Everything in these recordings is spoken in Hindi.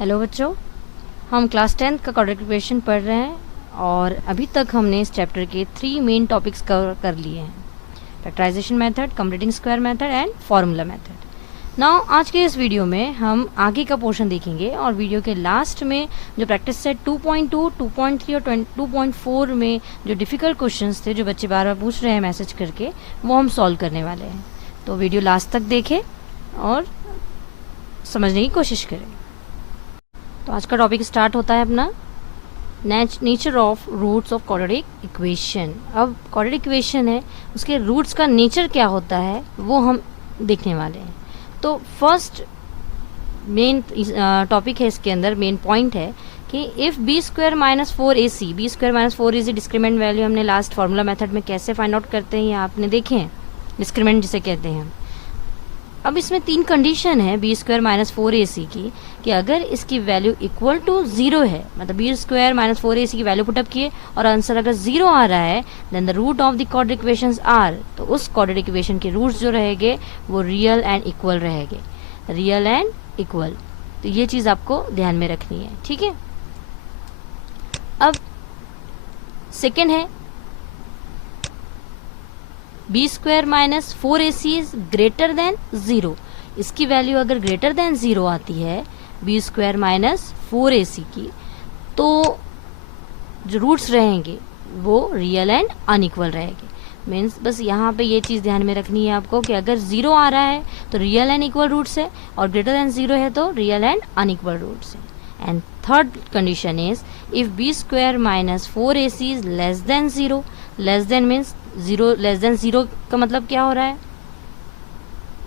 हेलो बच्चों, हम क्लास 10th का क्वाड्रेटिक इक्वेशन पढ़ रहे हैं और अभी तक हमने इस चैप्टर के 3 मेन टॉपिक्स कवर कर लिए हैं। Factorization method, completing square method and formula method. Now आज के इस वीडियो में हम आगे का पोर्शन देखेंगे और वीडियो के लास्ट में जो प्रैक्टिस सेट 2.2, 2.3 और 2.4 में जो डिफ़िकल्ट क्वेश्चंस थे जो बच्चे बार बार पूछ रहे हैं मैसेज करके, वो हम सॉल्व करने वाले हैं। तो वीडियो लास्ट तक देखें और समझने की कोशिश करें। तो आज का टॉपिक स्टार्ट होता है अपना nature of roots of quadratic equation. अब क्वाड्रेटिक इक्वेशन है, उसके रूट्स का नेचर क्या होता है वो हम देखने वाले हैं। तो फर्स्ट मेन टॉपिक है, इसके अंदर मेन पॉइंट है कि if b square minus 4ac, b square minus 4ac discriminant value हमने लास्ट फार्मूला मेथड में कैसे फाइंड आउट करते हैं, ये आपने देखे हैं, डिस्क्रिमिनेंट जिसे कहते हैं। अब इसमें 3 कंडीशन है बी स्क्वायर माइनस 4ac की, कि अगर इसकी वैल्यू इक्वल टू 0 है, मतलब बी स्क्वायर माइनस 4ac की वैल्यू पुटअप किए और आंसर अगर 0 आ रहा है, then the root of the quadratic equations are, तो उस क्वाड्रेटिक इक्वेशन के रूट्स जो रहेंगे वो रियल एंड इक्वल रहेंगे, रियल एंड इक्वल। तो ये चीज़ आपको ध्यान में रखनी है, ठीक है। अब सेकेंड है b square minus 4ac is greater than 0। इसकी वैल्यू अगर ग्रेटर देन 0 आती है बी स्क्वायर माइनस 4ac की, तो जो रूट्स रहेंगे वो रियल एंड अनइक्वल रहेंगे। मीन्स बस यहाँ पे ये चीज़ ध्यान में रखनी है आपको कि अगर 0 आ रहा है तो रियल एंड इक्वल रूट्स है, और ग्रेटर देन 0 है तो रियल एंड अनइक्वल रूट्स है। And third condition is if b square minus 4ac is less than 0। Less than means 0, less than 0 का मतलब क्या हो रहा है,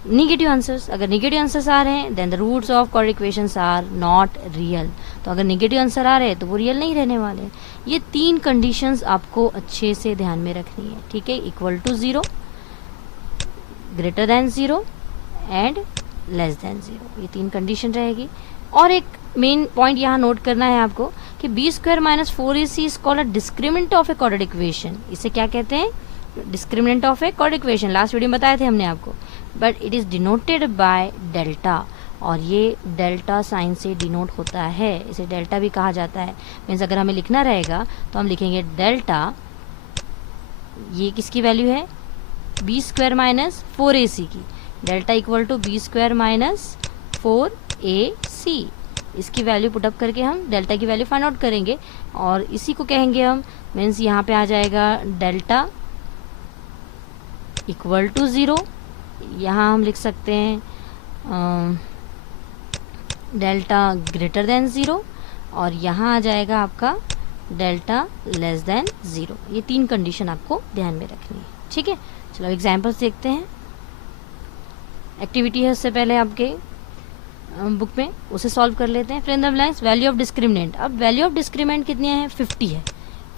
निगेटिव आंसर्स। अगर निगेटिव आंसर्स आ रहे हैं then the roots of quadratic equations are not real. तो अगर निगेटिव आंसर आ रहे हैं तो वो रियल नहीं रहने वाले। ये 3 कंडीशंस आपको अच्छे से ध्यान में रखनी है, ठीक है। Equal to 0, greater than 0 and less than 0, ये 3 कंडीशन रहेगी। और एक मेन पॉइंट यहाँ नोट करना है आपको कि बी square minus 4ac is called a discriminant of a quadratic equation. इसे क्या कहते हैं, discriminant of a quadratic equation. Last video में बताए थे हमने आपको, but it is denoted by delta, और ये डेल्टा साइन से डिनोट होता है, इसे डेल्टा भी कहा जाता है। मीन्स अगर हमें लिखना रहेगा तो हम लिखेंगे डेल्टा, ये किसकी वैल्यू है, बी स्क्वायर माइनस 4ac की, delta equal to b square minus 4ac। इसकी वैल्यू पुटअप करके हम डेल्टा की वैल्यू फाइंड आउट करेंगे और इसी को कहेंगे हम, मीन्स यहाँ पे आ जाएगा डेल्टा इक्वल टू 0। यहाँ हम लिख सकते हैं डेल्टा ग्रेटर देन 0, और यहाँ आ जाएगा आपका डेल्टा लेस देन 0। ये 3 कंडीशन आपको ध्यान में रखनी है, ठीक है। चलो एग्जाम्पल्स देखते हैं। एक्टिविटी है उससे पहले आपके बुक में, उसे सॉल्व कर लेते हैं। Fill in the blanks, value of discriminant. अब वैल्यू ऑफ डिस्क्रिमिनेंट कितनी है, 50 है।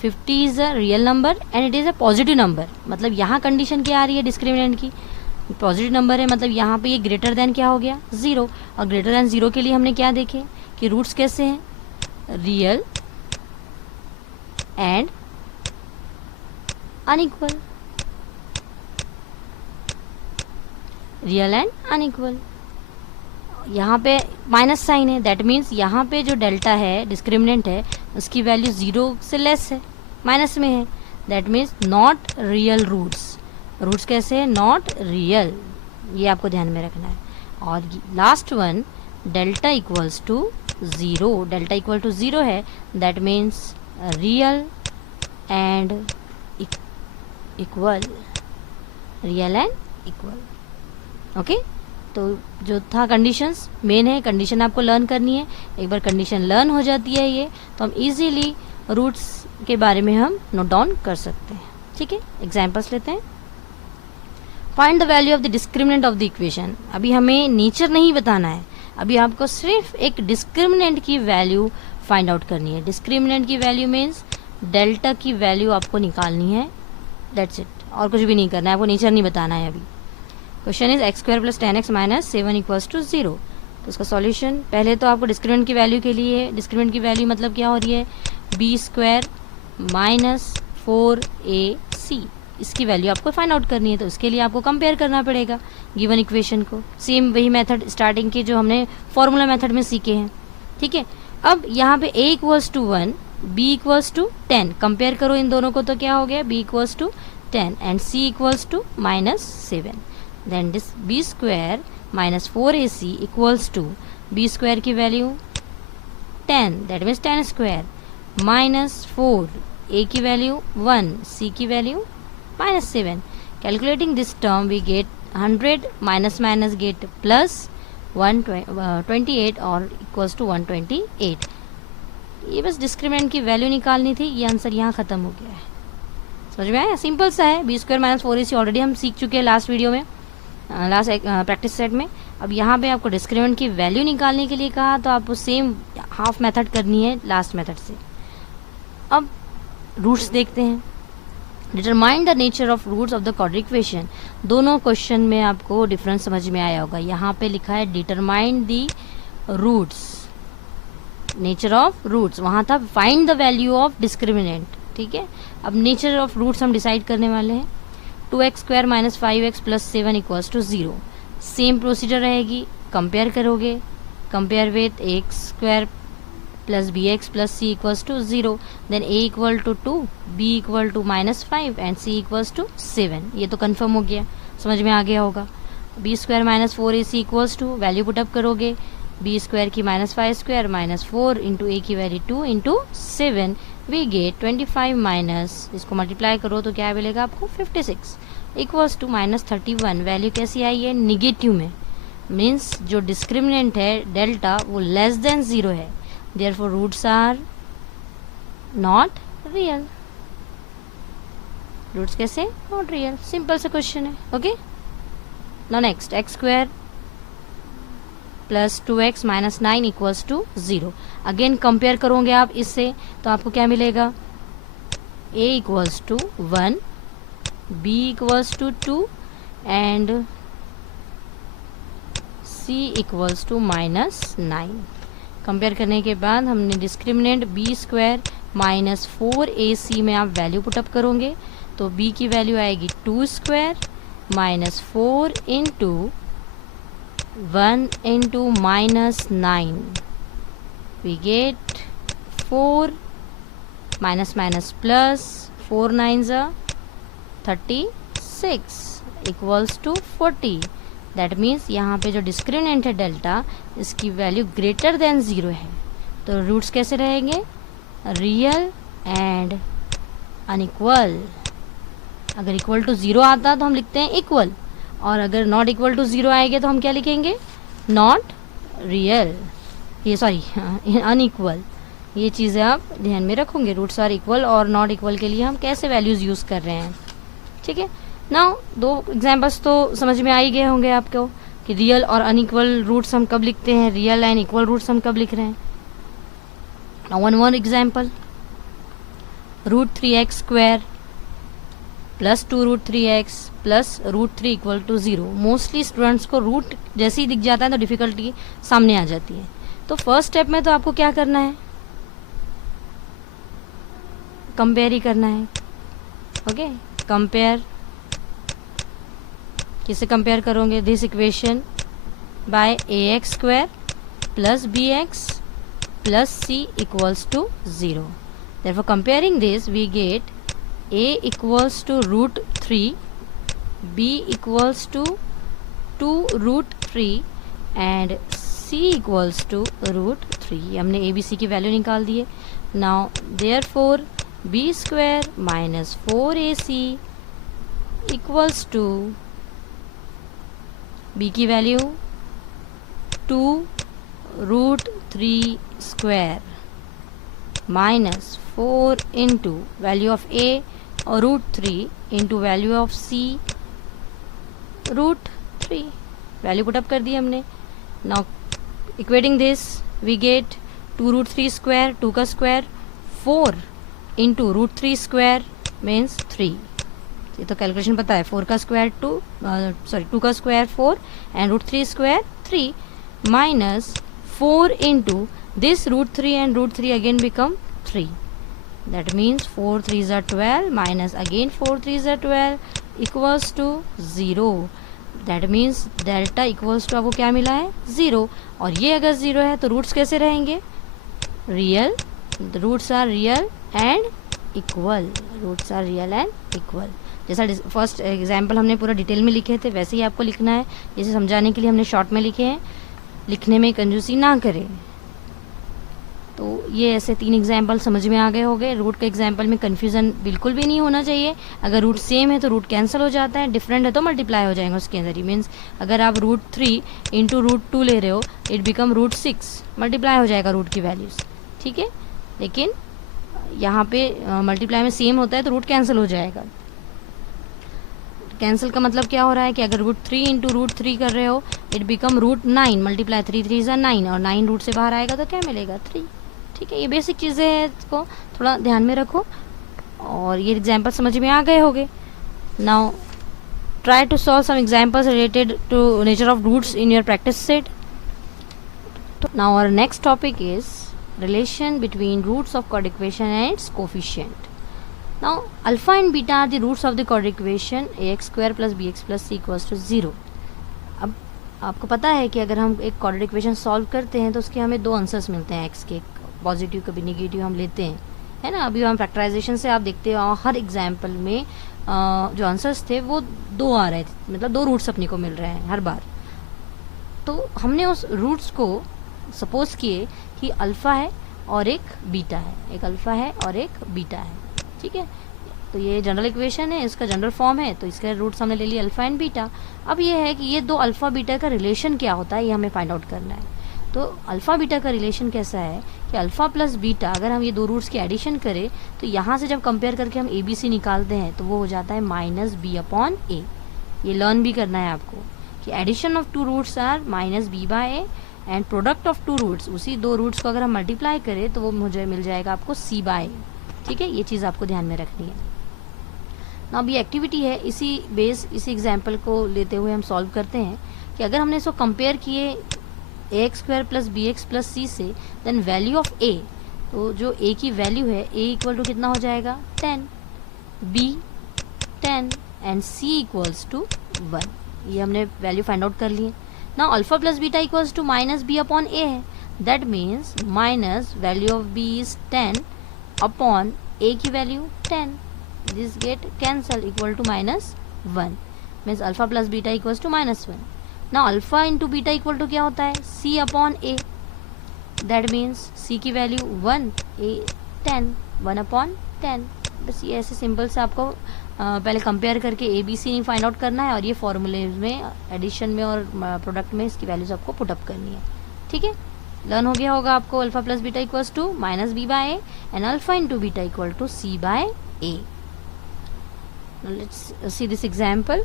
50 is a real number and it is a positive number. मतलब यहाँ कंडीशन क्या आ रही है डिस्क्रिमिनेंट की, पॉजिटिव नंबर है, मतलब यहाँ पे ये ग्रेटर देन क्या हो गया, 0। और ग्रेटर देन 0 के लिए हमने क्या देखे कि रूट्स कैसे हैं, real and unequal, real and unequal. यहाँ पे माइनस साइन है, दैट मीन्स यहाँ पे जो डेल्टा है डिस्क्रिमिनेंट है उसकी वैल्यू 0 से लेस है, माइनस में है, that means not real roots. Roots कैसे है, नॉट रियल, ये आपको ध्यान में रखना है। और last one delta equals to 0, delta equal to 0 है, that means real and equal, real and equal, okay. तो जो था कंडीशंस मेन है, कंडीशन आपको लर्न करनी है। एक बार कंडीशन लर्न हो जाती है ये, तो हम इजीली रूट्स के बारे में हम नोट डाउन कर सकते हैं, ठीक है। एग्जांपल्स लेते हैं। Find the value of the discriminant of the equation. अभी हमें नेचर नहीं बताना है, अभी आपको सिर्फ एक डिस्क्रिमिनेंट की वैल्यू फाइंड आउट करनी है। डिस्क्रिमिनेंट की वैल्यू मीन्स डेल्टा की वैल्यू आपको निकालनी है, दैट्स इट, और कुछ भी नहीं करना है, आपको नेचर नहीं बताना है अभी। Question is x square plus 10x minus 7 equals to 0। तो उसका सॉल्यूशन, पहले तो आपको डिस्क्रिमिनेंट की वैल्यू के लिए, डिस्क्रिमिनेंट की वैल्यू मतलब क्या हो रही है, बी स्क्वायर माइनस 4ac, इसकी वैल्यू आपको फाइंड आउट करनी है। तो उसके लिए आपको कंपेयर करना पड़ेगा गिवन इक्वेशन को। सेम वही मेथड स्टार्टिंग के जो हमने फॉर्मूला मेथड में सीखे हैं। ठीक है। अब यहाँ पे a equals to 1, b equals to 10, compare करो इन दोनों को तो क्या हो गया, b equals to 10 and c equals to -7, then this b square minus 4ac equals to b square की value 10, that means 10 square minus 4, a की वैल्यू 1, c की value -7. Calculating this term we get 100 minus minus get plus 128 और इक्वल्स टू 128. ये बस डिस्क्रिमिनेंट की वैल्यू निकालनी थी, ये आंसर यहाँ ख़त्म हो गया है. समझ में आया, सिंपल सा है. B square minus 4ac already हम सीख चुके हैं लास्ट वीडियो में, लास्ट प्रैक्टिस सेट में. अब यहाँ पे आपको डिस्क्रिमिनेंट की वैल्यू निकालने के लिए कहा, तो आपको सेम हाफ मेथड करनी है लास्ट मेथड से. अब रूट्स देखते हैं. Determine the nature of roots of the quadratic equation. दोनों क्वेश्चन में आपको डिफरेंस समझ में आया होगा. यहाँ पे लिखा है determine the roots, nature of roots, वहाँ था find the value of discriminant. ठीक है, अब नेचर ऑफ रूट्स हम डिसाइड करने वाले हैं. 2x square minus 5x plus 7 equals to 0. Same procedure रहेगी, कंपेयर करोगे, compare with x square plus b x plus c equals to 0, then a equal to 2, b equal to -5 and c equals to 7. ये तो कंफर्म हो गया, समझ में आ गया होगा. b square minus 4ac equals to, value put up करोगे, b स्क्वायर की -5 स्क्वायर माइनस 4 इंटू a की value 2 into 7, we get 25 minus, इसको मल्टीप्लाई करो तो क्या मिलेगा आपको 56 इक्वल्स टू -31. वैल्यू कैसी आई है, निगेटिव में, मीन्स जो डिस्क्रिमिनेंट है डेल्टा वो लेस देन 0 है. Therefore roots are not real. Roots कैसे not real, सिंपल सा क्वेश्चन है. Okay, now next, x square plus 2x minus 9 equals to 0. Again compare करोगे आप इससे तो आपको क्या मिलेगा, a equals to 1, b equals to 2 and c equals to -9. Compare करने के बाद हमने discriminant b square minus 4ac में आप वैल्यू पुटअप करोगे तो b की वैल्यू आएगी 2 square minus 4 into 1 into -9. We get 4 minus minus plus 4 9 36 equals to 40. That means यहाँ पे जो डिस्क्रिमिनेंट है डेल्टा, इसकी वैल्यू ग्रेटर देन 0 है. तो रूट्स कैसे रहेंगे, रियल एंड अनइक्वल. अगर इक्वल टू 0 आता तो हम लिखते हैं इक्वल, और अगर नॉट इक्वल टू 0 आएंगे तो हम क्या लिखेंगे, नॉट रियल, ये सॉरी अनइक्वल. ये चीज़ें आप ध्यान में रखोगे. रूट्स आर इक्वल और नॉट इक्वल के लिए हम कैसे वैल्यूज़ यूज़ कर रहे हैं. ठीक है, नाउ 2 एग्जाम्पल्स तो समझ में आ ही गए होंगे आपको कि रियल और अनइक्वल रूट्स हम कब लिखते हैं, रियल एंड इक्वल रूट्स हम कब लिख रहे हैं. Now one more example, √3x square plus 2√3x plus √3 equal to 0. Mostly students को रूट जैसे ही दिख जाता है तो डिफिकल्टी सामने आ जाती है. तो फर्स्ट स्टेप में तो आपको क्या करना है, कंपेयर ही करना है. ओके, कंपेयर किसे कंपेयर करोगे, this equation by ax square plus bx plus c equals to 0. therefore comparing this we get a equals to √3, b equals to 2√3 and c equals to √3. हमने a b c की वैल्यू निकाल दी है. now therefore b square minus 4ac equals to b की value 2√3 square minus 4 into value of a और √3 into value of c √3. Value put up कर दी हमने. Now equating this we get 2√3 square, 2 का स्क्वायर 4 इंटू √3 स्क्वायर मीन्स 3. ये तो कैलकुलेशन पता है. 4 का स्क्वायर 2 का square 4 and √3 square 3 minus 4 into this √3 and √3 again become 3. That means 4 3s are 12 minus again 4 3s are 12 equals to 0. That means delta equals to आपको क्या मिला है 0. और ये अगर 0 है तो रूट्स कैसे रहेंगे, real, the roots are real and equal, roots are real and equal. जैसा फर्स्ट एग्जाम्पल हमने पूरा डिटेल में लिखे थे वैसे ही आपको लिखना है, जैसे समझाने के लिए हमने शॉर्ट में लिखे हैं, लिखने में कंजूसी ना करें। तो ये ऐसे 3 एग्जाम्पल समझ में आ गए होंगे। रूट के एग्जाम्पल में कन्फ्यूज़न बिल्कुल भी नहीं होना चाहिए। अगर रूट सेम है तो रूट कैंसिल हो जाता है, डिफरेंट है तो मल्टीप्लाई हो जाएगा उसके अंदर ही। मीन्स अगर आप रूट 3 इंटू रूट 2 ले रहे हो, इट बिकम रूट 6, मल्टीप्लाई हो जाएगा रूट की वैल्यूज़, ठीक है। लेकिन यहाँ पे मल्टीप्लाई में सेम होता है तो रूट कैंसिल हो जाएगा। कैंसिल का मतलब क्या हो रहा है कि अगर रूट 3 इंटू रूट 3 कर रहे हो, इट बिकम रूट 9, मल्टीप्लाई 3 3 ज़ा 9, और 9 रूट से बाहर आएगा तो क्या मिलेगा 3, ठीक है। ये बेसिक चीज़ें हैं, इसको थोड़ा ध्यान में रखो। और ये एग्जाम्पल समझ में आ गए होंगे। Now try to solve some examples related to nature of roots in your practice set. Now our next topic is relation between roots of chord equation and its coefficient. Now alpha and beta are the roots of the chord equation ax square plus bx plus c equals to 0. अब आपको पता है कि अगर हम एक chord equation सॉल्व करते हैं तो उसके हमें 2 आंसर्स मिलते हैं, x के पॉजिटिव कभी निगेटिव हम लेते हैं, है ना। अभी हम फैक्टराइजेशन से आप देखते हो हर एग्जाम्पल में जो आंसर्स थे वो 2 आ रहे थे, मतलब 2 रूट्स अपने को मिल रहे हैं हर बार। तो हमने उस रूट्स को सपोज किए कि अल्फ़ा है और एक बीटा है, एक अल्फ़ा है और एक बीटा है, ठीक है। तो ये जनरल इक्वेशन है, इसका जनरल फॉर्म है, तो इसके रूट्स हमने ले लिया अल्फ़ा एंड बीटा। अब ये है कि ये 2 अल्फ़ा बीटा का रिलेशन क्या होता है, ये हमें फाइंड आउट करना है। तो अल्फ़ा बीटा का रिलेशन कैसा है कि अल्फ़ा प्लस बीटा, अगर हम ये 2 रूट्स की एडिशन करें तो यहाँ से जब कंपेयर करके हम ABC निकालते हैं तो वो हो जाता है माइनस बी अपॉन ए। ये लर्न भी करना है आपको कि addition of 2 roots are minus B by a, and product of 2 roots, उसी 2 रूट्स को अगर हम मल्टीप्लाई करें तो वो मुझे मिल जाएगा आपको c बाय, ठीक है। ये चीज़ आपको ध्यान में रखनी है ना। अब ये एक्टिविटी है, इसी एग्जाम्पल को लेते हुए हम सॉल्व करते हैं कि अगर हमने इसको कंपेयर किए ax square plus bx plus c से, देन वैल्यू ऑफ a, तो जो a की वैल्यू है a इक्वल टू कितना हो जाएगा 10, b 10 and c equals to 1। ये हमने वैल्यू फाइंड आउट कर लिए। Now alpha plus beta equals to minus b upon a है, that means minus value of b is 10 upon a की value 10, this get cancel equal to minus 1, means alpha plus beta equals to minus 1. Now alpha into beta equal to क्या होता है c upon a, that means c की value 1, a 10, 1 upon 10। बस ये ऐसे सिंपल से आपको पहले कंपेयर करके ए बी सी नहीं फाइंड आउट करना है, और ये फॉर्मूले में एडिशन में और प्रोडक्ट में इसकी वैल्यूज आपको पुटअप करनी है, ठीक है। लर्न हो गया होगा आपको alpha plus beta equals to minus B by a and alpha into beta equal to C by a. Let's see this example.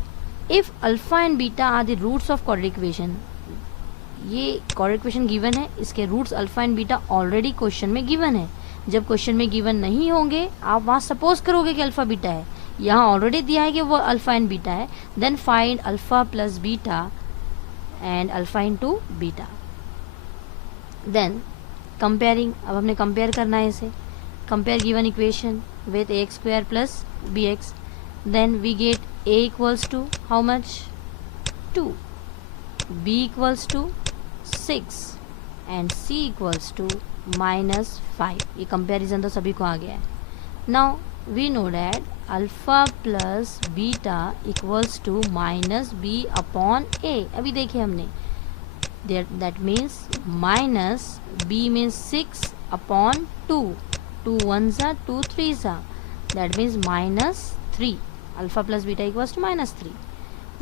If alpha and beta are the roots of quadratic equation, ये क्वाड्रेटिक इक्वेशन गिवन है, इसके roots alpha and beta already question में गिवन है। जब क्वेश्चन में गिवन नहीं होंगे आप वहाँ सपोज करोगे कि अल्फा बीटा है, यहाँ ऑलरेडी दिया है कि वो अल्फा एंड बीटा है, then find alpha plus beta and alpha into beta. Then comparing, अब हमने कंपेयर करना है इसे, compare given equation with a square plus b x, then we get a equals to how much 2, b equals to 6 and c equals to -5। ये कंपेरिजन तो सभी को आ गया है। Now we know that alpha plus beta equals to minus B upon a. अभी देखिए हमने that means minus b means 6 upon 2, 2 1 सा 2 3 सा, that means -3। Alpha plus beta equals to -3।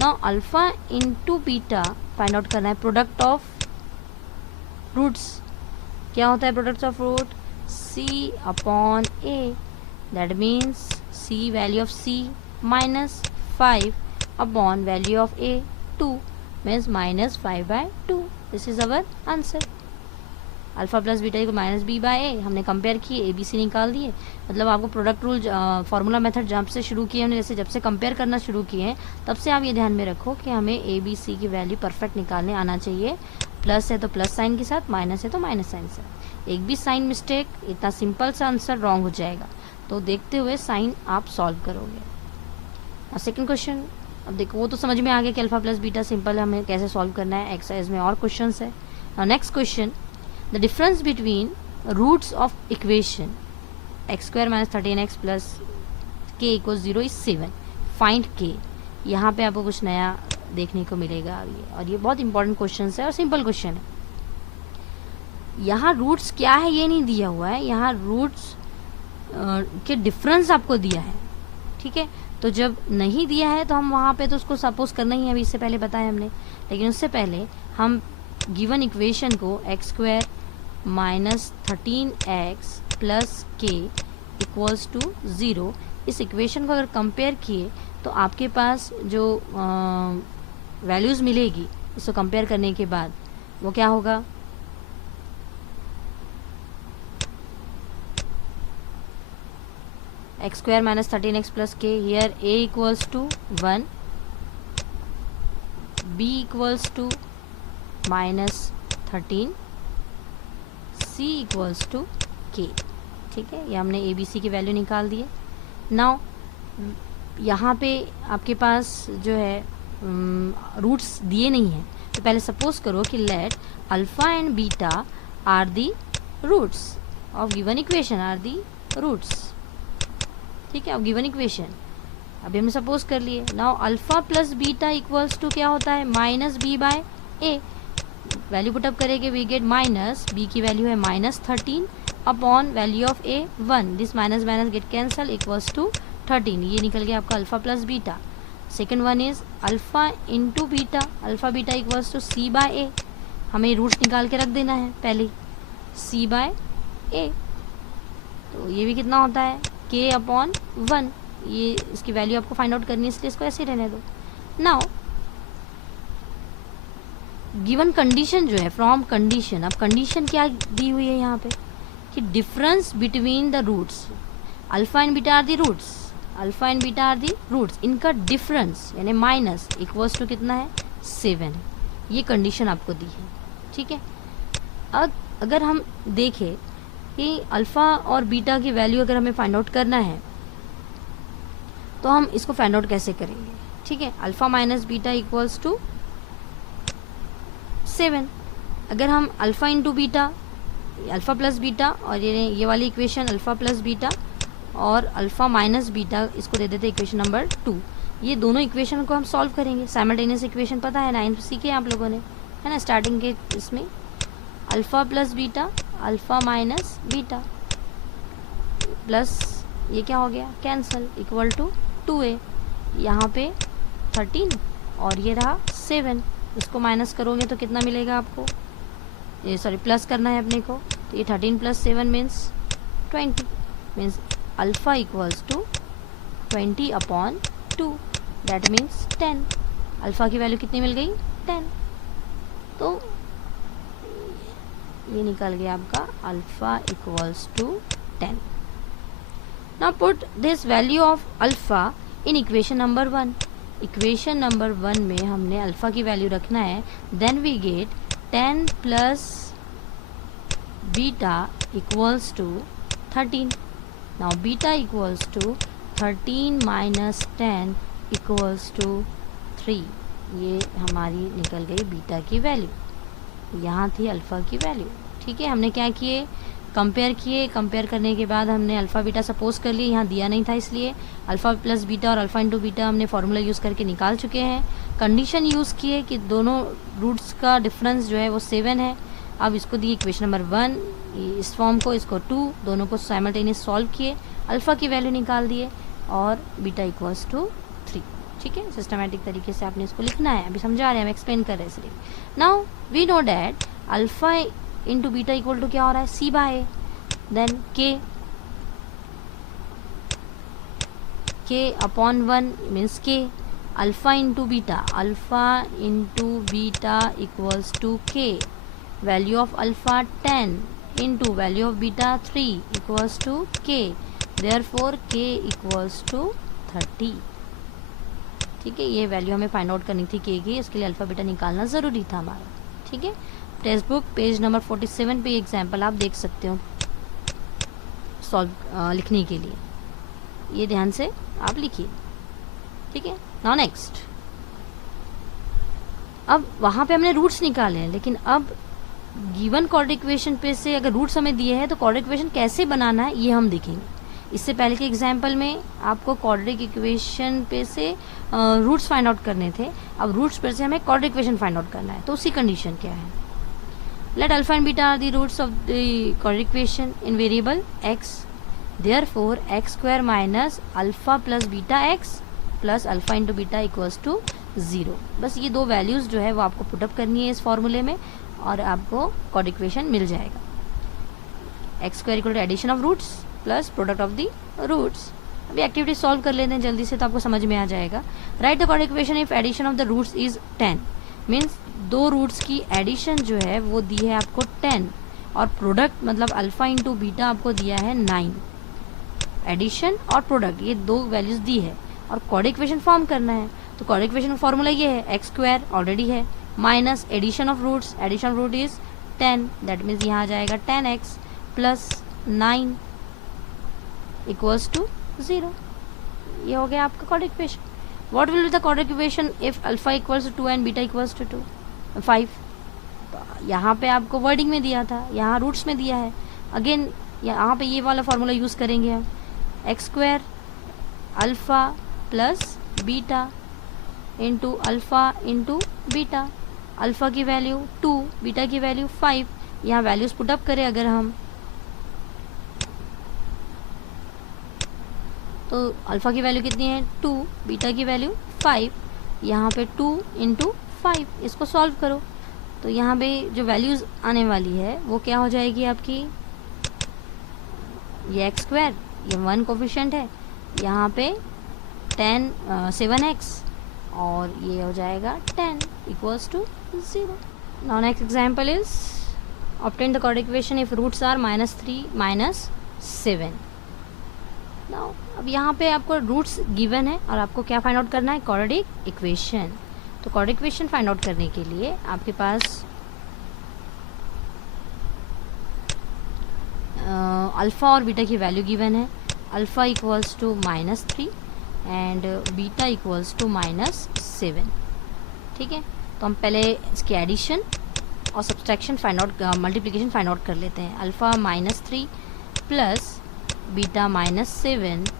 Now alpha into beta find out करना है, प्रोडक्ट ऑफ रूट्स। क्या होता है product of root? c upon a, that means c value of c -5 upon value of a 2 means -5/2। This is our answer. Alpha plus beta को माइनस बी बाय ए हमने कंपेयर किए, ए बी सी निकाल दिए। मतलब आपको प्रोडक्ट रूल फार्मूला मेथड जब से शुरू किए हमने, जैसे जब से कंपेयर करना शुरू किए हैं तब से आप ये ध्यान में रखो कि हमें ए बी सी की वैल्यू परफेक्ट निकालने आना चाहिए। प्लस है तो प्लस साइन के साथ, माइनस है तो माइनस साइन के साथ। एक भी साइन मिस्टेक, इतना सिंपल सा आंसर रॉन्ग हो जाएगा। तो देखते हुए साइन आप सॉल्व करोगे। और सेकेंड क्वेश्चन, अब देखो वो तो समझ में आ गया कि अल्फा प्लस बीटा सिंपल है, हमें कैसे सॉल्व करना है। एक्सरसाइज में और क्वेश्चन है। और next question, the difference between roots of equation x square minus 13x plus k equal 0 is 7. Find k. यहाँ पे आपको कुछ नया देखने को मिलेगा आगे, और ये बहुत इंपॉर्टेंट क्वेश्चन है और सिंपल क्वेश्चन है. यहाँ रूट्स क्या है ये नहीं दिया हुआ है, यहाँ रूट्स के डिफरेंस आपको दिया है. ठीक है, तो जब नहीं दिया है तो हम वहाँ पे तो उसको सपोज करना ही है, अभी इससे पहले बताया हमने. लेकिन उससे पहले हम गिवन इक्वेशन को x square minus 13x plus के इक्वल्स टू 0, इस इक्वेशन को अगर कंपेयर किए तो आपके पास जो वैल्यूज़ मिलेगी इसको कंपेयर करने के बाद वो क्या होगा, x square minus 13x plus k, here a equals to 1, b equals to minus 13, c equals to k. ठीक है, ये हमने ए बी सी की वैल्यू निकाल दी है. नाउ यहाँ पे आपके पास जो है रूट्स दिए नहीं हैं, तो पहले सपोज करो कि let alpha and beta are the roots of given equation, are the roots. ठीक है, अब गिवन इक्वेशन अभी हमने सपोज कर लिए. Now alpha plus beta equals to क्या होता है, minus B by A. Value put up करेंगे, वी गेट माइनस बी की वैल्यू है minus 13 upon value of A 1. This minus minus get cancel equals to 13. ये निकल गया आपका alpha plus beta. Second one is alpha into beta, alpha beta equals to C by A. हमें रूट्स निकाल के रख देना है पहले, सी बाय ए. तो ये भी कितना होता है, के अपॉन 1. ये इसकी वैल्यू आपको फाइंड आउट करनी है, इसलिए इसको ऐसे ही रहने दो. नाउ गिवन कंडीशन जो है, फ्रॉम कंडीशन, अब कंडीशन क्या दी हुई है यहाँ पे कि difference between the roots, alpha and beta are the roots, alpha and beta are the roots, इनका डिफरेंस यानी माइनस इक्वल्स टू कितना है, 7. ये कंडीशन आपको दी है. ठीक है, अब अगर हम देखें कि अल्फ़ा और बीटा की वैल्यू अगर हमें फाइंड आउट करना है तो हम इसको फाइंड आउट कैसे करेंगे. ठीक है, alpha minus beta equals to 7. अगर हम alpha into beta, alpha plus beta, और ये वाली इक्वेशन अल्फ़ा प्लस बीटा और अल्फ़ा माइनस बीटा, इसको दे देते इक्वेशन नंबर 2. ये दोनों इक्वेशन को हम सॉल्व करेंगे. साइमल्टेनियस इक्वेशन पता है, 9th सीखे आप लोगों ने, है ना, स्टार्टिंग के इसमें. Alpha plus beta, alpha minus beta plus ये क्या हो गया, कैंसल, इक्वल टू 2a. यहाँ पे 13 और ये रहा 7. इसको माइनस करोगे तो कितना मिलेगा आपको, ये सॉरी प्लस करना है अपने को, तो ये 13 plus 7 means 20. Means alpha equals to 20 upon 2, that means 10. Alpha की वैल्यू कितनी मिल गई, 10. तो ये निकल गया आपका alpha equals to 10. Now put this value of alpha in equation number 1. Equation number 1 में हमने अल्फ़ा की वैल्यू रखना है. Then we get 10 plus beta equals to 13. Now beta equals to 13 minus 10 equals to 3. ये हमारी निकल गई बीटा की वैल्यू, यहाँ थी अल्फ़ा की वैल्यू. ठीक है, हमने क्या किए, कंपेयर किए. कंपेयर करने के बाद हमने अल्फ़ा बीटा सपोज कर लिए, यहाँ दिया नहीं था इसलिए अल्फ़ा प्लस बीटा और अल्फ़ा इंटू बीटा हमने फार्मूला यूज़ करके निकाल चुके हैं. कंडीशन यूज़ किए कि दोनों रूट्स का डिफरेंस जो है वो 7 है. अब इसको दिए इक्वेशन नंबर 1, इस फॉर्म को, इसको 2, दोनों को साइमल्टेनियस सॉल्व किए, अल्फ़ा की वैल्यू निकाल दिए और बीटा इक्वल्स टू 3. ठीक है, सिस्टमेटिक तरीके से आपने इसको लिखना है. अभी समझा रहे हैं, हम एक्सप्लेन कर रहे हैं इसलिए. Now we know that alpha into beta equal to क्या हो रहा है, C by A. Then K upon 1 means K. Alpha into beta, alpha into beta equals to K. Value of alpha 10 into value of beta 3 equals to K. Therefore K equals to 30. ठीक है, ये वैल्यू हमें फाइंड आउट करनी थी के की, इसके लिए अल्फ़ा बीटा निकालना ज़रूरी था हमारा. ठीक है, टेक्स्ट बुक पेज नंबर 47 पे एग्जाम्पल आप देख सकते हो सॉल्व लिखने के लिए. ये ध्यान से आप लिखिए. ठीक है, नाउ नेक्स्ट. अब वहाँ पे हमने रूट्स निकाले हैं, लेकिन अब गिवन क्वाड्रेटिक इक्वेशन पे से अगर रूट्स हमें दिए हैं तो क्वाड्रेटिक इक्वेशन कैसे बनाना है ये हम देखेंगे। इससे पहले के एग्जाम्पल में आपको क्वाड्रेटिक इक्वेशन पे से रूट्स फाइंड आउट करने थे, अब रूट्स पर से हमें क्वाड्रेटिक इक्वेशन फाइंड आउट करना है। तो उसकी कंडीशन क्या है, let alpha and beta are the roots of the quadratic equation in variable x, therefore x square minus alpha plus beta x plus alpha into beta equals to 0। बस ये दो वैल्यूज़ जो है वो आपको पुटअप करनी है इस फॉर्मूले में और आपको क्वाड्रेटिक इक्वेशन मिल जाएगा। X square equal to addition of roots plus product of the roots. अभी एक्टिविटी सॉल्व कर लेते हैं जल्दी से तो आपको समझ में आ जाएगा। Write the quadratic equation if addition of the roots is 10, means दो रूट्स की एडिशन जो है वो दी है आपको 10 और प्रोडक्ट मतलब अल्फा इंटू बीटा आपको दिया है 9। एडिशन और प्रोडक्ट ये दो वैल्यूज दी है और क्वाड्रेटिक इक्वेशन फॉर्म करना है। तो क्वाड्रेटिक इक्वेशन का फॉर्मूला ये है, एक्स स्क्वायर ऑलरेडी है minus addition of roots, addition of root is 10, that means यहाँ आ जाएगा 10x प्लस 9 इक्वल्स टू 0। ये हो गया आपका quadratic equation. What will be the quadratic equation if alpha equals to 2 and beta equals to 5। यहाँ पे आपको वर्डिंग में दिया था, यहाँ रूट्स में दिया है। अगेन यहाँ पे ये वाला फॉर्मूला यूज़ करेंगे हम, x square alpha plus beta into alpha into beta. Alpha की वैल्यू 2, बीटा की वैल्यू 5। यहाँ वैल्यूज पुटअप करें अगर हम तो अल्फा की वैल्यू कितनी है 2, बीटा की वैल्यू 5। यहाँ पे 2 इंटू 5, इसको सॉल्व करो तो यहाँ पे जो वैल्यूज आने वाली है वो क्या हो जाएगी आपकी, ये एक्स स्क्वायर, ये 1 कोफिशिएंट है, यहाँ पे 7x और ये हो जाएगा 10 equals to 0। Now next example is obtain the quadratic equation if roots are -3 -7। Now अब यहाँ पे आपको रूट्स गिवन है और आपको क्या फाइंड आउट करना है, क्वाड्रेटिक इक्वेशन। तो क्वाड्रेटिक इक्वेशन फाइंड आउट करने के लिए आपके पास अल्फ़ा और बीटा की वैल्यू गिवन है, alpha equals to -3 and beta equals to -7। ठीक है, तो हम पहले इसकी एडिशन और subtraction find out, multiplication find out कर लेते हैं। Alpha -3 plus beta -7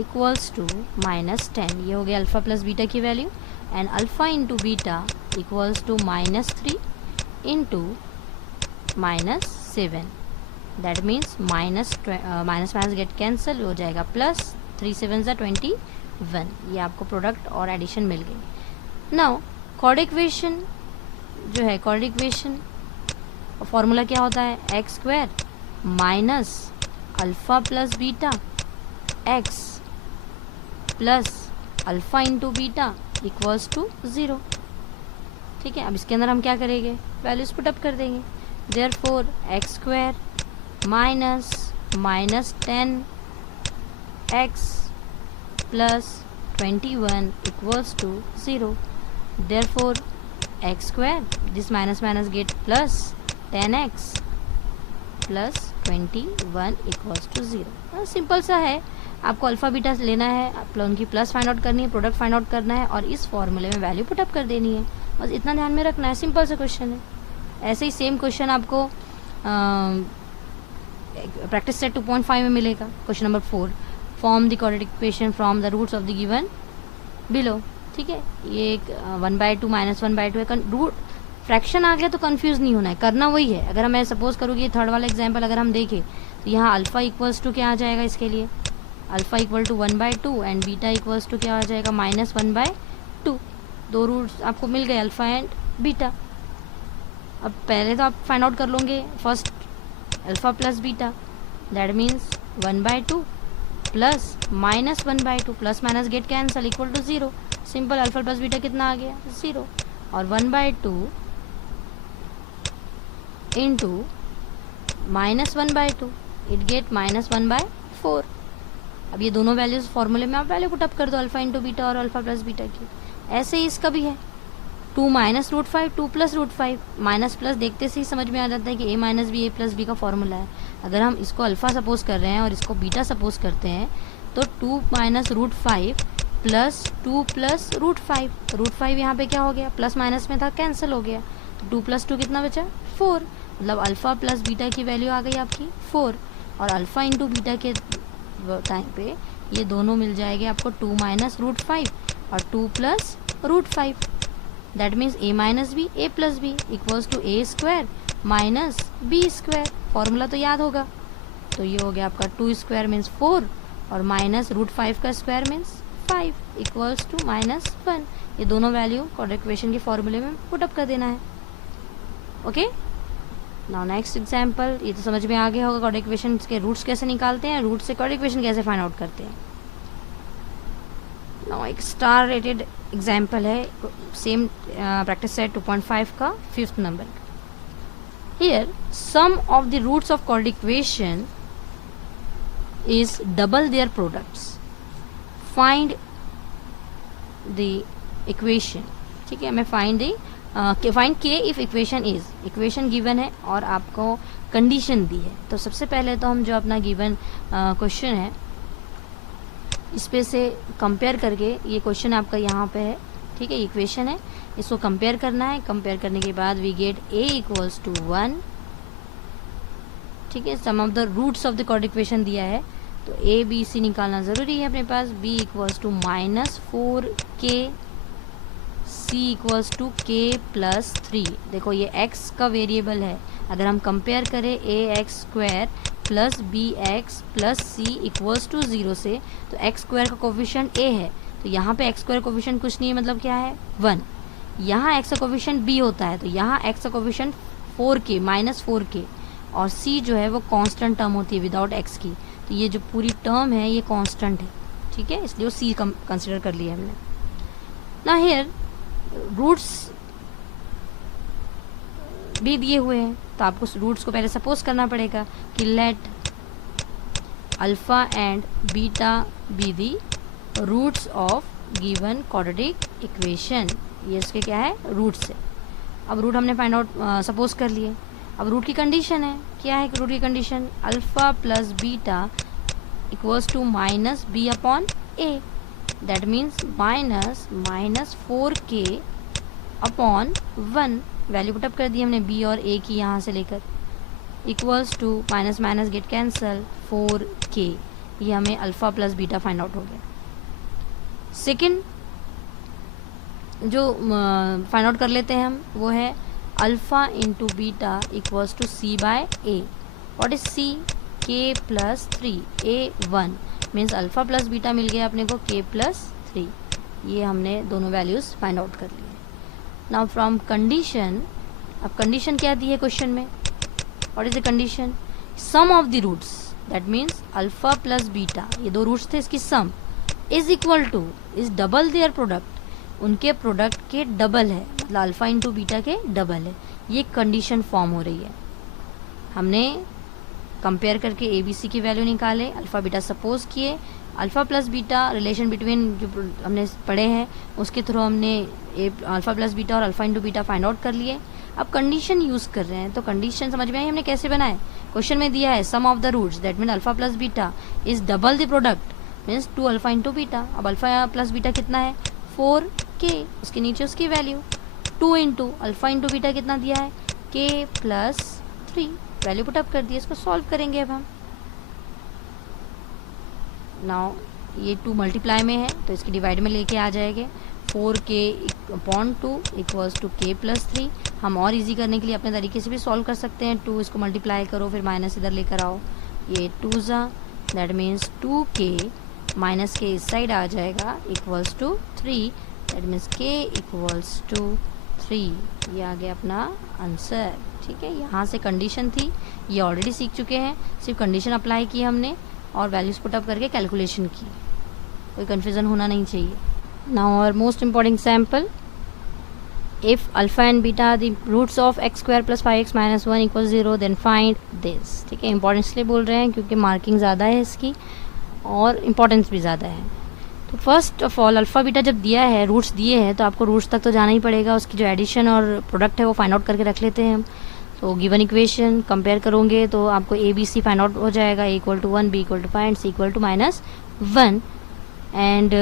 equals to -10। ये हो गया अल्फ़ा प्लस बीटा की value and alpha into beta equals to -3 into -7, that means minus minus get cancel हो जाएगा, प्लस 3 7 21। ये आपको प्रोडक्ट और एडिशन मिल गई। नाउ क्वाड्रेटिक इक्वेशन जो है, क्वाड्रेटिक इक्वेशन फॉर्मूला क्या होता है, x square minus alpha plus beta x plus alpha into beta equals to 0। ठीक है, अब इसके अंदर हम क्या करेंगे, वैल्यूज पुटअप कर देंगे। Therefore x square minus 10x plus 21 equals to 0। Therefore x square, this minus get plus 10x plus 21 equals to 0। Simple सा है, आपको अल्फ़ा बीटा लेना है, उनकी प्लस फाइंड आउट करनी है, प्रोडक्ट फाइंड आउट करना है और इस फॉर्मूले में वैल्यू पुटअप कर देनी है। बस इतना ध्यान में रखना है, सिंपल सा क्वेश्चन है। ऐसे ही सेम क्वेश्चन आपको प्रैक्टिस सेट 2.5 में मिलेगा। Question number 4, form the quadratic equation from the roots of the given below. ठीक है, ये एक 1/2 -1/2 है। रूट फ्रैक्शन आ गया तो कंफ्यूज नहीं होना है, करना वही है। अगर मैं सपोज करूँ कि थर्ड वाला एग्जाम्पल अगर हम देखें तो यहाँ अल्फ़ा इक्वल्स टू क्या आ जाएगा, इसके लिए alpha equal to 1/2 and beta equals to क्या आ जाएगा, -1/2। दो रूट्स आपको मिल गए, अल्फ़ा एंड बीटा। अब पहले तो आप फाइंड आउट कर लोगे first alpha plus beta, that means 1/2 plus -1/2, plus minus get cancel equal to 0। Simple, alpha plus beta कितना आ गया, 0 और 1/2 इंटू -1/2 इट गेट -1/4। अब ये दोनों वैल्यूज फॉर्मूले में आप वैल्यू पुटअप कर दो, अल्फ़ा इंटू बीटा और अल्फ़ा प्लस बीटा की। ऐसे ही इसका भी है, 2 -√5 2 + √5, माइनस प्लस देखते से ही समझ में आ जाता है कि a minus b a plus b का फॉर्मूला है। अगर हम इसको अल्फ़ा सपोज कर रहे हैं और इसको बीटा सपोज करते हैं तो 2 -√5 प्लस 2 + √5। √5 यहाँ पे क्या हो गया, प्लस माइनस में था, कैंसिल हो गया, 2 + 2 कितना बचा 4, मतलब अल्फ़ा प्लस बीटा की वैल्यू आ गई आपकी 4, और अल्फ़ा इंटू बीटा के टाइम पे ये दोनों मिल जाएंगे आपको 2 - √5 और 2 + √5, that means a - b a + b equals to a² - b²। Formula तो याद होगा, तो ये हो गया आपका 2² मीन्स 4 और -√5 का स्क्वायर मीन्स 5 इक्वल्स टू -1। ये दोनों वैल्यू क्वाड्रेटिक इक्वेशन के फॉर्मूले में पुट अप कर देना है। Okay, now next example. ये तो समझ में आ गया होगा क्वाड्रेटिक इक्वेशन के रूट्स कैसे निकालते हैं, रूट से क्वाड्रेटिक इक्वेशन कैसे फाइंड आउट करते हैं। नाउ एक स्टार रेटेड एग्जांपल है, सेम प्रैक्टिस सेट 2.5 का 5th number. Here sum of the roots of quadratic equation is double their products, find the equation. ठीक है, मैं फाइंड के if equation is, equation given है और आपको कंडीशन दी है। तो सबसे पहले तो हम जो अपना गिवन क्वेश्चन है इस पे से कंपेयर करके, ये क्वेश्चन आपका यहाँ पे है, ठीक है, इक्वेशन है, इसको कंपेयर करना है। कंपेयर करने के बाद we get a equals to 1, ठीक है। Sum of the roots of the quadratic equation दिया है, तो a b c निकालना ज़रूरी है अपने पास। b equals to -4k, c equals to k + 3। देखो ये x का वेरिएबल है, अगर हम कंपेयर करें ax² + bx + c equals to 0 से, तो x² का कोफिशिएंट a है, तो यहाँ पे x² कोफिशिएंट कुछ नहीं है, मतलब क्या है 1। यहाँ x का कोफिशिएंट b होता है, तो यहाँ x का कोफिशिएंट 4k -4k, और c जो है वो कांस्टेंट टर्म होती है विदाउट x की, तो ये जो पूरी टर्म है ये कांस्टेंट है, ठीक है, इसलिए वो c कंसिडर कर लिया हमने। ना हियर रूट्स भी दिए हुए हैं, तो आपको रूट्स को पहले सपोज करना पड़ेगा कि let alpha and beta be the roots of given quadratic equation. ये इसके क्या है, रूट्स है। अब रूट हमने फाइंड आउट सपोज कर लिए। अब रूट की कंडीशन है, क्या है रूट की condition, alpha plus beta equals to -b/a, that means -4k upon 1। Value put up कर दी हमने b और a की यहाँ से लेकर, equals to minus minus get cancel 4k। ये हमें alpha plus beta find out हो गया। सेकंड जो फाइंड आउट कर लेते हैं हम, वो है alpha into beta equals to c/a। What is c, k + 3 a1 means alpha plus beta मिल गया अपने को k + 3। ये हमने दोनों वैल्यूज फाइंड आउट कर लिए। नाउ फ्रॉम कंडीशन, अब कंडीशन क्या दी है क्वेश्चन में, what is the condition, sum of the roots, that means alpha plus beta, ये दो रूट्स थे, इसकी sum is equal to, is double their product, उनके प्रोडक्ट के डबल है, मतलब अल्फा इंटू बीटा के डबल है। ये कंडीशन फॉर्म हो रही है। हमने कंपेयर करके ए बी सी की वैल्यू निकाले, अल्फा बीटा सपोज किए, alpha plus beta relation between जो हमने पढ़े हैं उसके थ्रू हमने अल्फा प्लस बीटा और alpha into beta find out कर लिए। अब कंडीशन यूज़ कर रहे हैं, तो कंडीशन समझ में आई हमने कैसे बनाए। क्वेश्चन में दिया है sum of the roots, that mean alpha plus beta is double the product means 2 alpha into beta. अब अल्फा प्लस बीटा कितना है 4k, उसके नीचे उसकी value 2 into alpha into beta कितना दिया है k + 3। वैल्यू पुटअप कर दिया, इसको सॉल्व करेंगे अब हम। नाउ ये 2 मल्टीप्लाई में है तो इसके डिवाइड में लेके आ जाएंगे, 4k/2 इक्वल्स टू k + 3। हम और इजी करने के लिए अपने तरीके से भी सॉल्व कर सकते हैं। 2 इसको मल्टीप्लाई करो, फिर माइनस इधर लेकर आओ, ये 2 दैट मीन्स 2k माइनस के इस साइड आ जाएगा equals to 3, that means k equals to 3। ये आ गया अपना आंसर, ठीक है। यहाँ से कंडीशन थी, ये ऑलरेडी सीख चुके हैं, सिर्फ कंडीशन अप्लाई की हमने और वैल्यूज पुटअप करके कैलकुलेशन की, कोई कन्फ्यूज़न होना नहीं चाहिए। नाउ और most important example, if alpha and beta are the roots of x² + 5x - 1 = 0 then find this. ठीक है, इंपॉर्टेंस इसलिए बोल रहे हैं क्योंकि मार्किंग ज़्यादा है इसकी और इम्पॉर्टेंस भी ज़्यादा है। तो first of all alpha beta जब दिया है, रूट्स दिए हैं, तो आपको रूट्स तक तो जाना ही पड़ेगा, उसकी जो एडिशन और प्रोडक्ट है वो फाइंड आउट करके रख लेते हैं हम। तो गिवन इक्वेशन कंपेयर करोगे तो आपको a b c find out हो जाएगा, a = 1, b = 5 and c = -1। And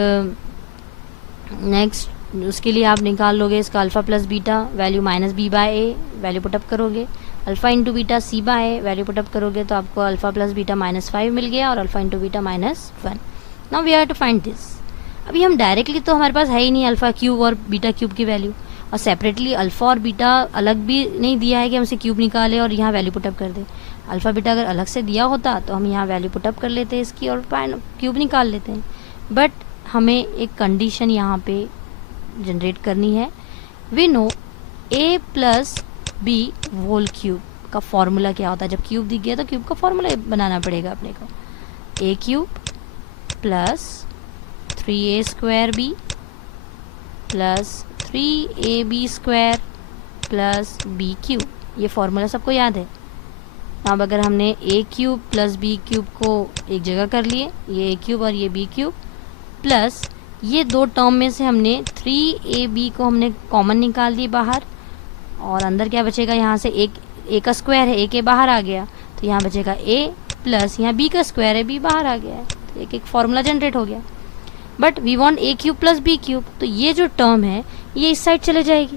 next उसके लिए आप निकाल लोगे इसका alpha plus beta, value minus B by A, value put up करोगे, alpha into beta C by A, value put up करोगे तो आपको अल्फ़ा प्लस बीटा -5 मिल गया और alpha into beta -1। Now we have to find this. अभी हम डायरेक्टली तो हमारे पास है ही नहीं अल्फ़ा क्यूब और बीटा क्यूब की वैल्यू, और सेपरेटली अल्फ़ा और बीटा अलग भी नहीं दिया है कि हम इसे क्यूब निकालें और यहाँ वैल्यू पुटअप कर दें। अल्फ़ा बीटा अगर अलग से दिया होता तो हम यहाँ वैल्यू पुटअप कर लेते हैं इसकी और क्यूब निकाल लेते हैं, बट हमें एक कंडीशन यहाँ पे जनरेट करनी है। We know a plus B whole cube का फॉर्मूला क्या होता है। जब क्यूब दिख गया तो क्यूब का फॉर्मूला बनाना पड़ेगा अपने को। a cube plus 3a square b plus 3ab square plus b cube, ये फॉर्मूला सबको याद है। अब अगर हमने a cube plus b cube को एक जगह कर लिए, ये a क्यूब और ये b क्यूब, प्लस ये दो टर्म में से हमने 3ab को हमने कॉमन निकाल दिए बाहर, और अंदर क्या बचेगा, यहाँ से एक a का स्क्वायर है, a के बाहर आ गया तो यहाँ बचेगा a प्लस यहाँ b का स्क्वायर है, b बाहर आ गया है, तो एक फॉर्मूला जनरेट हो गया। But we want a cube plus b cube, तो ये जो टर्म है ये इस साइड चले जाएगी,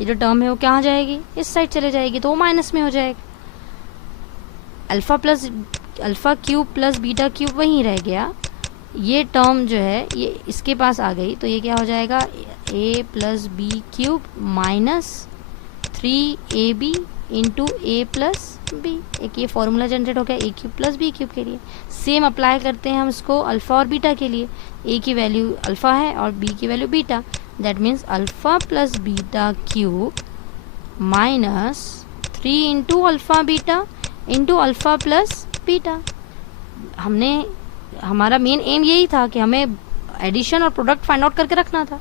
ये जो टर्म है वो कहाँ जाएगी, इस साइड चले जाएगी, तो वो माइनस में हो जाएगा। Alpha cube plus beta cube वहीं रह गया, ये टर्म जो है ये इसके पास आ गई, तो ये क्या हो जाएगा, a plus b cube minus 3ab into a plus b. एक ये फॉर्मूला जनरेट हो गया a cube plus b cube के लिए। सेम अप्लाई करते हैं हम इसको अल्फ़ा और बीटा के लिए। a की वैल्यू अल्फ़ा है और b की value beta, that means alpha plus beta cube minus 3 into alpha beta into alpha plus beta. हमारा मेन एम यही था कि हमें एडिशन और प्रोडक्ट फाइंड आउट करके रखना था,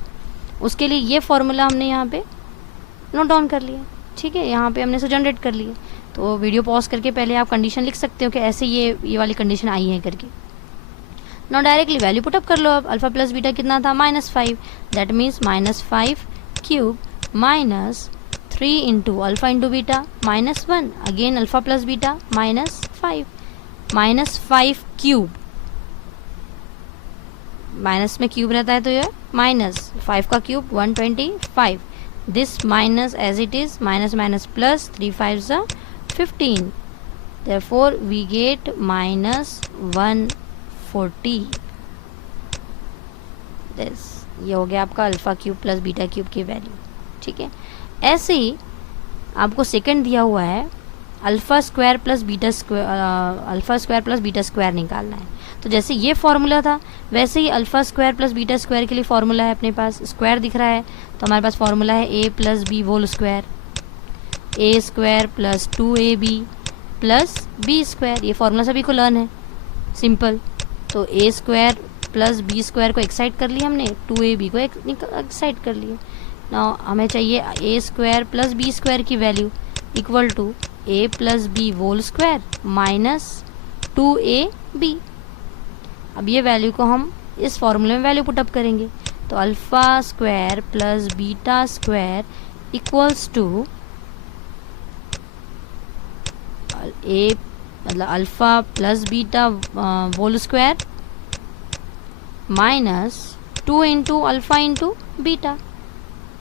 उसके लिए ये फॉर्मूला हमने यहाँ पे नोट डाउन कर लिया। ठीक है, यहाँ पे हमने इसे जनरेट कर लिया। तो वीडियो पॉज करके पहले आप कंडीशन लिख सकते हो कि ऐसे ये वाली कंडीशन आई है करके। नाउ डायरेक्टली वैल्यू पुटअप कर लो। अब अल्फ़ा प्लस बीटा कितना था, -5, that means -5 cube minus 3 into alpha into beta -1, again alpha plus beta -5, -5 cube, minus में क्यूब रहता है तो ये -5 का cube 125, this minus as it is, minus minus plus, 3 5 15, therefore we get -140। This ये हो गया आपका alpha cube plus beta cube की वैल्यू। ठीक है, ऐसे ही आपको सेकंड दिया हुआ है alpha square plus beta square निकालना है। तो जैसे ये फॉर्मूला था वैसे ही alpha square plus beta square के लिए फॉर्मूला है। अपने पास स्क्वायर दिख रहा है तो हमारे पास फॉर्मूला है a plus B whole square, a square plus 2ab प्लस बी स्क्वायर। ये फॉर्मूला सभी को लर्न है, सिंपल। तो a square plus B square को एक्साइड कर लिया हमने, 2ab को एक्साइड कर लिए। ना हमें चाहिए a square plus B square की value equal to a plus B whole square minus 2ab। अब ये वैल्यू को हम इस फॉर्मूले में वैल्यू पुटअप करेंगे, तो alpha square plus beta square equals to a मतलब alpha plus beta whole square minus 2 into alpha into beta,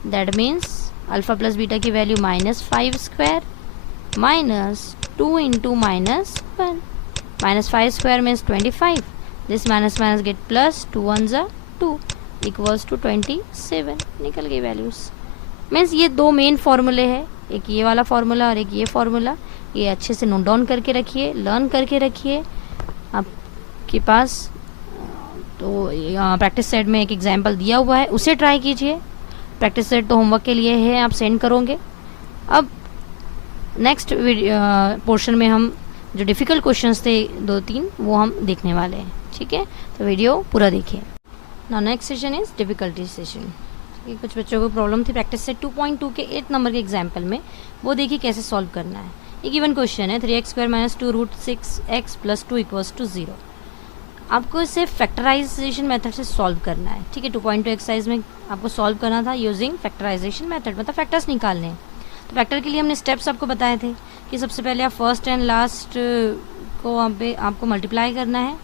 that means alpha plus beta की value -5 square minus 2 into -1, -5 square means 25, this minus minus get plus, 2 1 ज़ा 2 इक्वल्स टू 27। निकल गई वैल्यूज़। मीन्स ये दो मेन फार्मूले हैं, एक ये वाला फार्मूला और एक ये फार्मूला। ये अच्छे से नोट डाउन करके रखिए, लर्न करके रखिए आपके पास। तो प्रैक्टिस सेट में एक एग्जाम्पल दिया हुआ है, उसे ट्राई कीजिए। प्रैक्टिस सेट तो होमवर्क के लिए है, आप सेंड करोगे। अब नेक्स्ट पोर्शन में हम जो डिफ़िकल्ट क्वेश्चंस थे 2-3 वो हम देखने वाले हैं। ठीक है, तो वीडियो पूरा देखिए। Now next session is difficulty session. कुछ बच्चों को प्रॉब्लम थी प्रैक्टिस सेट 2.2 के 8 नंबर के एग्जाम्पल में, वो देखिए कैसे सॉल्व करना है। ये गिवन क्वेश्चन है 3x² - 2√6x + 2 = 0। आपको इसे फैक्टराइजेशन मेथड से सॉल्व करना है। ठीक है, 2.2 एक्सरसाइज में आपको सॉल्व करना था यूजिंग फैक्टराइजेशन मेथड, मतलब फैक्टर्स निकालने हैं। तो फैक्टर के लिए हमने स्टेप्स आपको बताए थे कि सबसे पहले आप फर्स्ट एंड लास्ट को आपको मल्टीप्लाई करना है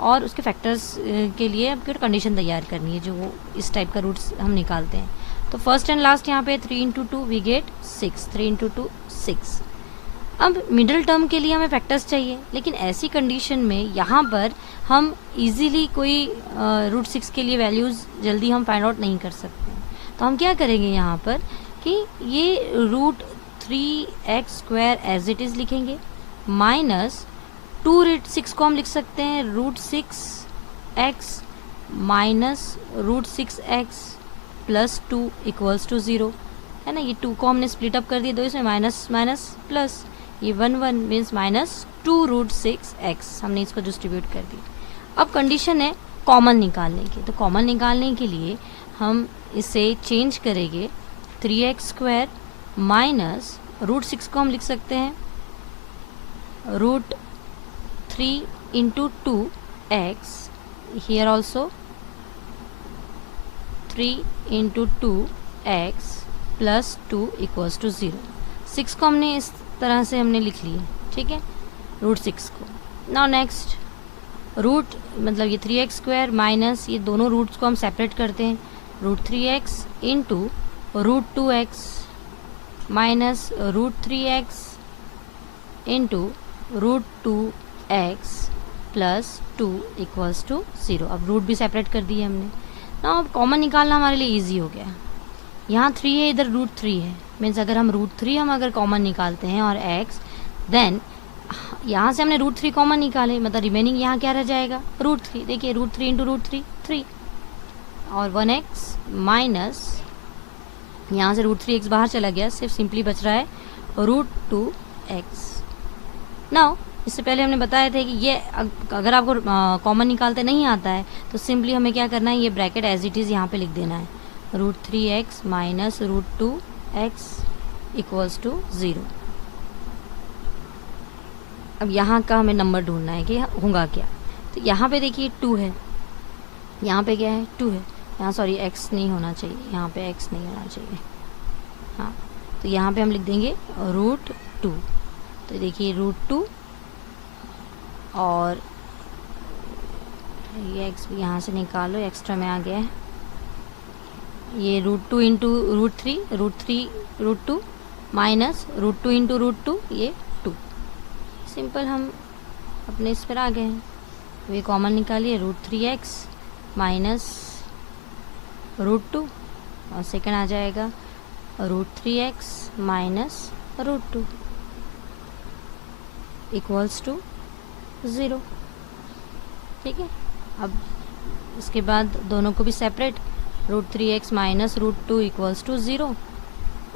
और उसके फैक्टर्स के लिए आपको कंडीशन तैयार करनी है जो वो इस टाइप का रूट्स हम निकालते हैं। तो फर्स्ट एंड लास्ट यहाँ पे 3 इंटू 2 वी गेट 6, 3 इंटू 2 6। अब मिडिल टर्म के लिए हमें फैक्टर्स चाहिए, लेकिन ऐसी कंडीशन में यहाँ पर हम इजीली कोई रूट 6 के लिए वैल्यूज़ जल्दी हम फाइंड आउट नहीं कर सकते। तो हम क्या करेंगे यहाँ पर कि ये root 3x² as it is लिखेंगे, माइनस 2√6 को हम लिख सकते हैं root 6x minus root 6x प्लस 2 इक्वल्स टू 0, है ना। ये 2 को हमने स्प्लिट अप कर दिया, दो इसमें माइनस माइनस प्लस, ये 1 1 मीन्स माइनस 2√6x, हमने इसको डिस्ट्रीब्यूट कर दिया। अब कंडीशन है कॉमन निकालने की, तो कॉमन निकालने के लिए हम इसे चेंज करेंगे 3x² माइनस रूट 6 को हम लिख सकते हैं root 3 into 2x, here also 3 into 2x plus 2 equals to 0। 6 को हमने इस तरह से हमने लिख लिया, ठीक है, रूट 6 को। नाउ नेक्स्ट रूट मतलब ये 3x² माइनस ये दोनों रूट्स को हम सेपरेट करते हैं, root 3x into root 2x minus root 3x into root 2x plus 2 equals to 0। अब रूट भी सेपरेट कर दिए हमने ना। अब कॉमन निकालना हमारे लिए इजी हो गया। यहाँ 3 है, इधर रूट 3 है, मीन्स अगर हम रूट 3 हम अगर कॉमन निकालते हैं और x, देन यहाँ से हमने रूट 3 कॉमन निकाले, मतलब रिमेनिंग यहाँ क्या रह जाएगा रूट 3। देखिए रूट 3 इंटू रूट 3 3 और 1x माइनस यहाँ से रूट 3x बाहर चला गया, सिर्फ सिंपली बच रहा है रूट 2x। नाउ इससे पहले हमने बताया था कि ये अगर आपको कॉमन निकालते नहीं आता है तो सिंपली हमें क्या करना है, ये ब्रैकेट एज इट इज़ यहाँ पे लिख देना है, root 3x minus root 2x equals to 0। अब यहाँ का हमें नंबर ढूंढना है कि होगा क्या। तो यहाँ पे देखिए 2 है, यहाँ पे क्या है 2 है, यहाँ सॉरी x नहीं होना चाहिए, यहाँ पे x नहीं होना चाहिए, हाँ। तो यहाँ पे हम लिख देंगे रूट 2। तो देखिए रूट 2 और ये x भी यहाँ से निकालो, एक्स्ट्रा में आ गया है, ये root 2 into root 3 root 2 minus root 2 into root 2 ये 2। सिंपल हम अपने इस पर आ गए हैं। वे कॉमन निकालिए, रूट 3x माइनस रूट 2 और सेकंड आ जाएगा root 3x minus root 2 equals to 0, ठीक है। अब इसके बाद दोनों को भी separate, root 3x minus root 2 equals to 0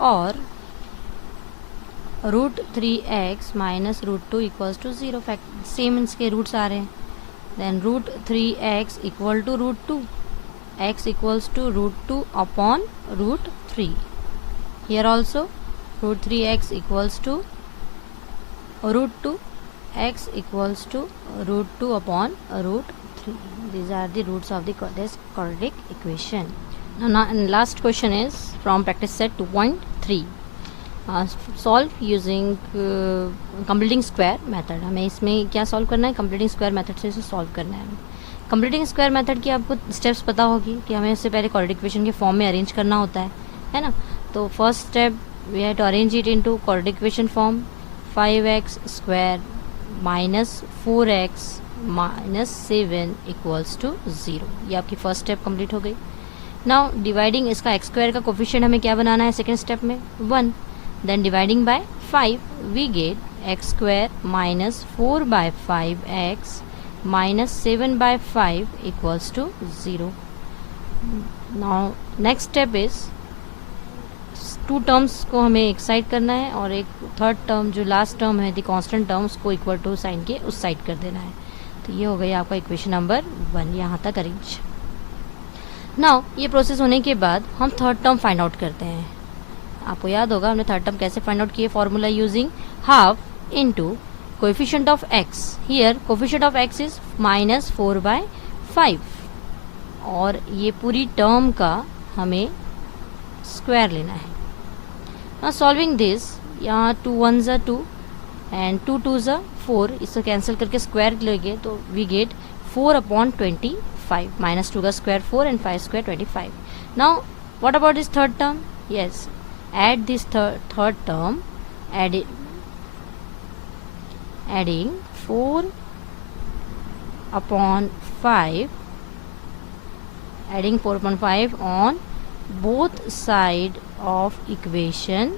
और root 3x minus root 2 equals to 0, fact same इसके रूट्स आ रहे हैं। Then root 3x equal to root 2, x equals to root 2 upon root 3, here also root 3x equals to root 2, x equals to root 2 upon root 3. These are the roots of the quadratic equation. Now last question is from practice set 2.3. Solve using completing square method. हमें इसमें क्या सॉल्व करना है, completing square method से इसे सॉल्व करना है। completing square method की आपको स्टेप्स पता होगी कि हमें इससे पहले quadratic equation के फॉर्म में अरेंज करना होता है ना। तो first step we have to arrange it into quadratic equation form, 5x² minus 4x minus 7 equals to 0। ये आपकी फर्स्ट स्टेप कंप्लीट हो गई। नाउ डिवाइडिंग इसका x² का कोफिशिएंट हमें क्या बनाना है सेकेंड स्टेप में 1, then dividing by 5 we get x² minus 4/5x minus 7/5 equals to 0। Now next step is 2 terms को हमें एक साइड करना है और एक थर्ड टर्म जो लास्ट टर्म है द कांस्टेंट टर्म उसको इक्वल टू साइन के उस साइड कर देना है। तो ये हो गई आपका इक्वेशन नंबर 1, यहाँ तक अरेंज। नाउ ये प्रोसेस होने के बाद हम थर्ड टर्म फाइंड आउट करते हैं। आपको याद होगा हमने थर्ड टर्म कैसे फाइंड आउट किए, formula using half into coefficient of x, here coefficient of x is minus 4/5 और ये पूरी टर्म का हमें स्क्वायर लेना है। Now solving this, यहाँ 2 1s are 2 and 2 2s are 4, इसको कैंसिल करके स्क्वायर लेंगे तो वी गेट 4 upon 25. Minus 2 का square 4 and 5 square 25. Now what about this third term? Yes, add this third term, adding 4 upon 5, adding 4 upon 5 on both side of equation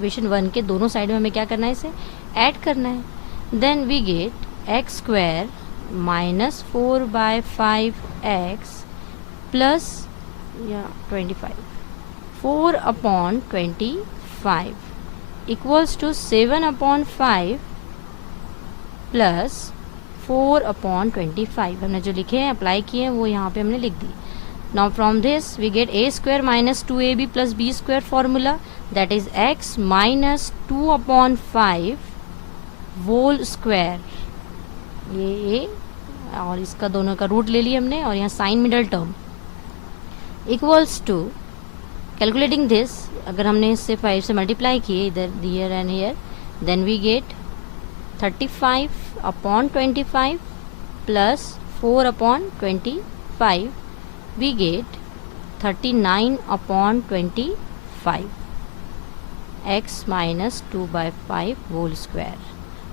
1 के दोनों साइड में हमें क्या करना है, इसे ऐड करना है. Then we get x square minus 4/5x plus 25, 4 upon 25 equals to 7 upon 5 plus 4 upon 25. हमने जो लिखे हैं, अप्लाई किए हैं, वो यहाँ पे हमने लिख दी. Now from this we get a square minus 2ab plus b square formula, that is x minus 2 upon 5 whole square. ये और इसका दोनों का रूट ले लिया हमने, और यहाँ sign middle term equals to, calculating this, अगर हमने इससे 5 से मल्टीप्लाई किए इधर here and here, then we get 35 upon 25 plus 4 upon 25, we get 39 upon 25 x minus 2/5 whole square.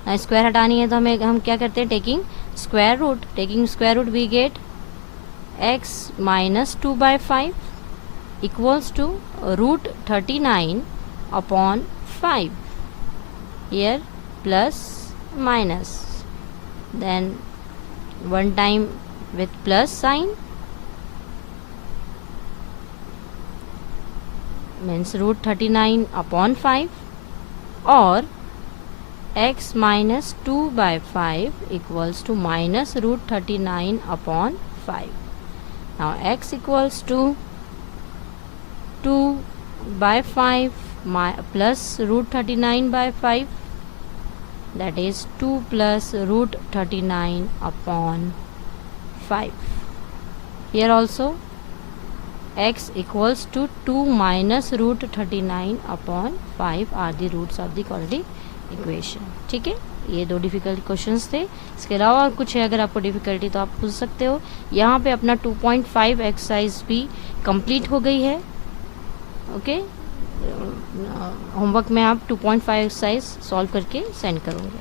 ना स्क्वायर हटानी है तो हम क्या करते हैं, taking square root. Taking square root we get x minus 2/5 equals to root 39 upon 5 here plus minus, then one time with plus sign means root 39 upon 5, or x minus 2/5 equals to minus root 39 upon 5. Now x equals to 2/5 plus root 39/5, that is 2 plus root 39 upon 5. Here also x equals to 2 minus root 39 upon 5 are the roots of the quadratic equation. ठीक है, ये दो डिफ़िकल्ट क्वेश्चंस थे. इसके अलावा कुछ है अगर आपको डिफ़िकल्टी तो आप पूछ सकते हो. यहाँ पे अपना 2.5 एक्सरसाइज भी कंप्लीट हो गई है. ओके, होमवर्क में आप 2.5 एक्सरसाइज सॉल्व करके सेंड करोगे.